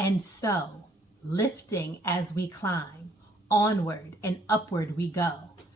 And so, lifting as we climb, onward and upward we go,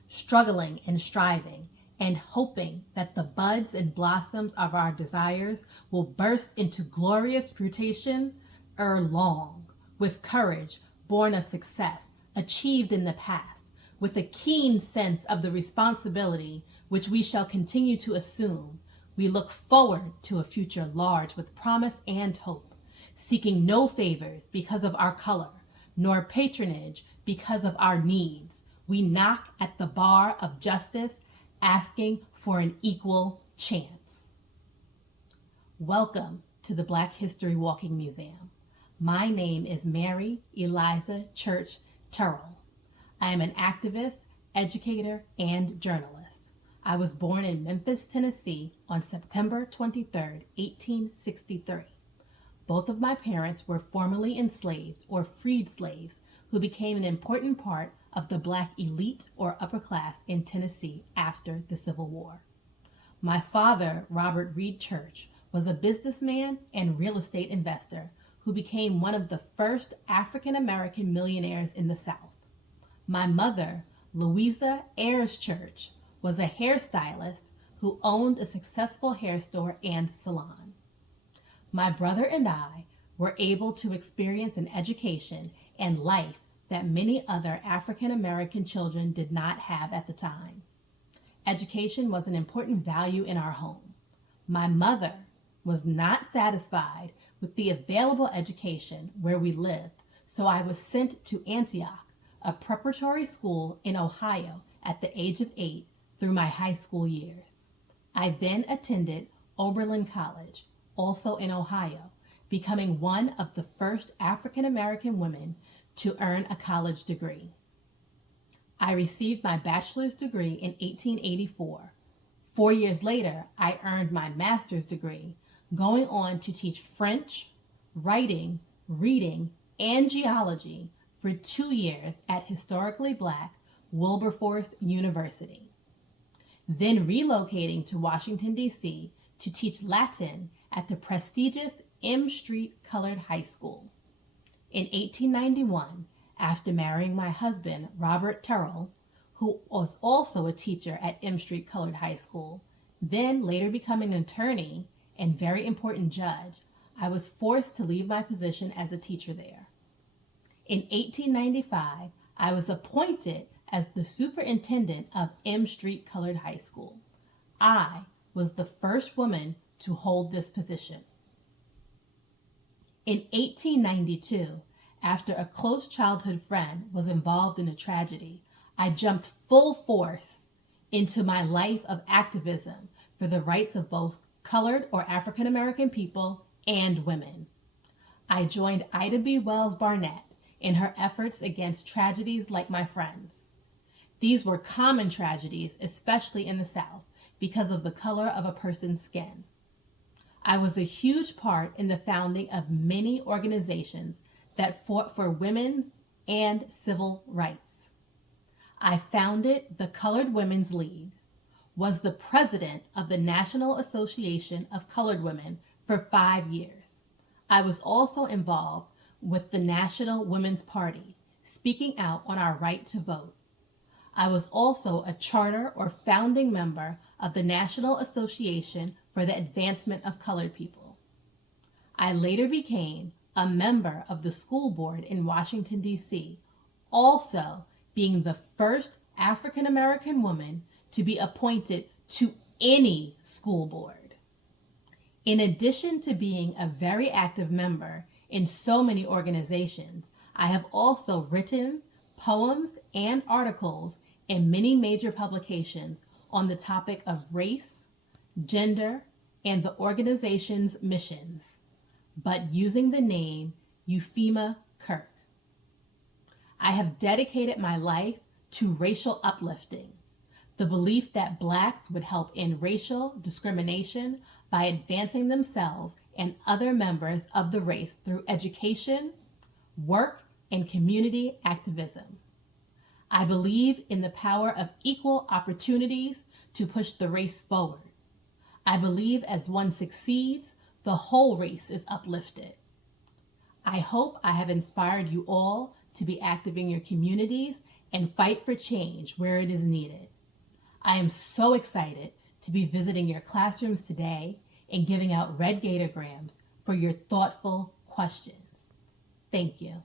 struggling and striving, and hoping that the buds and blossoms of our desires will burst into glorious fruition ere long, with courage born of success achieved in the past, with a keen sense of the responsibility which we shall continue to assume, we look forward to a future large with promise and hope, seeking no favors because of our color, nor patronage because of our needs. We knock at the bar of justice, asking for an equal chance. Welcome to the Black History Walking Museum. My name is Mary Eliza Church Terrell. I am an activist, educator, and journalist. I was born in Memphis, Tennessee on September 23, 1863. Both of my parents were formerly enslaved or freed slaves who became an important part of the Black elite or upper class in Tennessee after the Civil War. My father, Robert Reed Church, was a businessman and real estate investor who became one of the first African-American millionaires in the South. My mother, Louisa Ayers Church, was a hairstylist who owned a successful hair store and salon. My brother and I were able to experience an education and life that many other African American children did not have at the time. Education was an important value in our home. My mother was not satisfied with the available education where we lived, so I was sent to Antioch, a preparatory school in Ohio at the age of 8 through my high school years. I then attended Oberlin College, also in Ohio, becoming one of the first African American women to earn a college degree. I received my bachelor's degree in 1884. 4 years later, I earned my master's degree, going on to teach French, writing, reading, and geology for 2 years at historically Black Wilberforce University. Then relocating to Washington, D.C. to teach Latin at the prestigious M Street Colored High School. In 1891, after marrying my husband, Robert Terrell, who was also a teacher at M Street Colored High School, then later becoming an attorney and very important judge, I was forced to leave my position as a teacher there. In 1895, I was appointed as the superintendent of M Street Colored High School. I was the first woman to hold this position. In 1892, after a close childhood friend was involved in a tragedy, I jumped full force into my life of activism for the rights of both colored or African American people and women. I joined Ida B. Wells Barnett in her efforts against tragedies like my friend's. These were common tragedies, especially in the South, because of the color of a person's skin. I was a huge part in the founding of many organizations that fought for women's and civil rights. I founded the Colored Women's League, was the president of the National Association of Colored Women for 5 years. I was also involved with the National Women's Party, speaking out on our right to vote. I was also a charter or founding member of the National Association for the Advancement of Colored People. I later became a member of the school board in Washington, D.C., also being the first African American woman to be appointed to any school board. In addition to being a very active member in so many organizations, I have also written poems and articles in many major publications on the topic of race, gender, and the organization's missions, but using the name Euphema Kirk. I have dedicated my life to racial uplifting, the belief that Blacks would help end racial discrimination by advancing themselves and other members of the race through education, work, and community activism. I believe in the power of equal opportunities to push the race forward. I believe as one succeeds, the whole race is uplifted. I hope I have inspired you all to be active in your communities and fight for change where it is needed. I am so excited to be visiting your classrooms today and giving out red Gatorgrams for your thoughtful questions. Thank you.